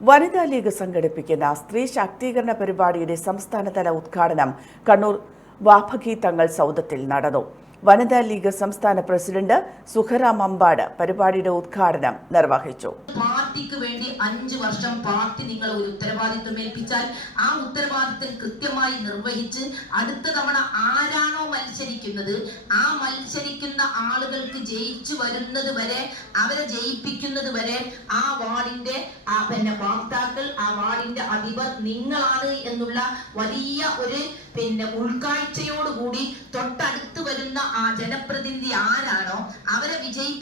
വനിതാ ലീഗ് സംഘടിപ്പിക്കുന്ന സ്ത്രീ ശാക്തീകരണ പരിപാടിയുടെ സംസ്ഥാനതല ഉദ്ഘാടനം കണ്ണൂർ വാഫഖി തങ്ങൾ സൗദത്തിൽ നടന്നു. വനിതാ ലീഗ് സംസ്ഥാന പ്രസിഡന്റ് സുഖറാം അമ്പാട് പരിപാടിയുടെ ഉദ്ഘാടനം നിർവഹിച്ചു. പാർട്ടിക്ക് വേണ്ടി അഞ്ചു വർഷം പാർട്ടി നിങ്ങൾ ഒരു ഉത്തരവാദിത്വം ഏൽപ്പിച്ചാൽ ആ ഉത്തരവാദിത്വം കൃത്യമായി നിർവഹിച്ച് അടുത്ത തവണ ആരാണോ മത്സരിക്കുന്നത് ആ മത്സരിക്കുന്ന ആളുകൾക്ക് ജയിച്ചു വരുന്നത് വരെ അവരെ ജയിപ്പിക്കുന്നത് വരെ ആ വാർഡിന്റെ ആ പിന്നെ വാക്താക്കൾ ആ വാർഡിന്റെ അധിപർ നിങ്ങളാണ് എന്നുള്ള വലിയ ഒരു പിന്നെ ഉൾക്കാഴ്ചയോടുകൂടി തൊട്ടടുത്ത് വരുന്ന ആ ജനപ്രതിനിധി ആരാണോ അവരെ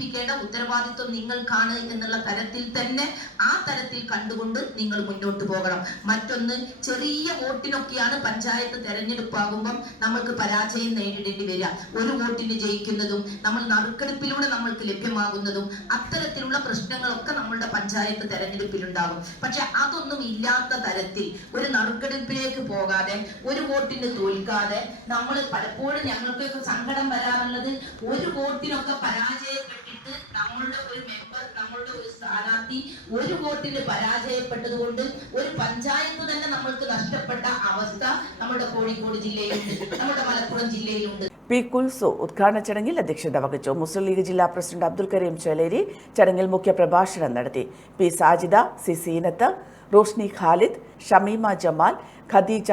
വിജയിപ്പിക്കേണ്ട ഉത്തരവാദിത്വം നിങ്ങൾക്കാണ് എന്നുള്ള തരത്തിൽ തന്നെ ആ തരത്തിൽ കണ്ടുകൊണ്ട് നിങ്ങൾ മുന്നോട്ട് പോകണം. മറ്റൊന്ന് ചെറിയ വോട്ടിനൊക്കെയാണ് പഞ്ചായത്ത് തെരഞ്ഞെടുപ്പാകുമ്പം നമ്മൾക്ക് പരാജയം നേരിടേണ്ടി വരിക. ഒരു വോട്ടിന് ജയിക്കുന്നതും നമ്മൾ നറുക്കെടുപ്പിലൂടെ നമ്മൾക്ക് ലഭ്യമാകുന്നതും അത്തരത്തിലുള്ള പ്രശ്നങ്ങളൊക്കെ നമ്മളുടെ പഞ്ചായത്ത് തെരഞ്ഞെടുപ്പിലുണ്ടാകും. പക്ഷെ അതൊന്നും ഇല്ലാത്ത തരത്തിൽ ഒരു നറുക്കെടുപ്പിലേക്ക് പോകാതെ ഒരു വോട്ടിന് തോൽക്കാതെ നമ്മൾ പലപ്പോഴും ഞങ്ങൾക്കൊക്കെ സങ്കടം വരാറുള്ളത് ഒരു വോട്ടിനൊക്കെ പരാജയപ്പെട്ടിട്ട് നമ്മളുടെ ഒരു മെമ്പർ നമ്മളുടെ ഒരു സ്ഥാനാർത്ഥി ഒരു വോട്ടിന് പരാജയപ്പെട്ടത് കൊണ്ട് ഒരു പഞ്ചായത്ത് തന്നെ നമ്മൾക്ക് നഷ്ടപ്പെട്ട അവസ്ഥ നമ്മുടെ കോഴിക്കോട് ജില്ലയിലുണ്ട് നമ്മുടെ മലപ്പുറം ജില്ലയിലുണ്ട്. പി കുൽസു ഉദ്ഘാടന ചടങ്ങിൽ അധ്യക്ഷത വഹിച്ചു. മുസ്ലിം ലീഗ് ജില്ലാ പ്രസിഡന്റ് അബ്ദുൽ കരീം ചലേരി ചടങ്ങിൽ മുഖ്യപ്രഭാഷണം നടത്തി. പി സാജിദ സി സീനത്ത് റോഷ്നി ഖാലിദ് ഷമീമ ജമാൽ ഖദീജ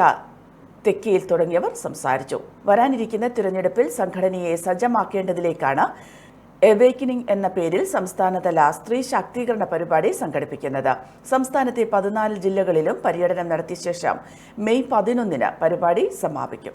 തെക്കിയിൽ തുടങ്ങിയവർ സംസാരിച്ചു. വരാനിരിക്കുന്ന തിരഞ്ഞെടുപ്പിൽ സംഘടനയെ സജ്ജമാക്കേണ്ടതിലേക്കാണ് എവേക്കനിങ് എന്ന പേരിൽ സംസ്ഥാനതല സ്ത്രീ ശാക്തീകരണ പരിപാടി സംഘടിപ്പിക്കുന്നത്. സംസ്ഥാനത്തെ പതിനാല് ജില്ലകളിലും പര്യടനം നടത്തിയ ശേഷം മെയ് പതിനൊന്നിന് പരിപാടി സമാപിക്കും.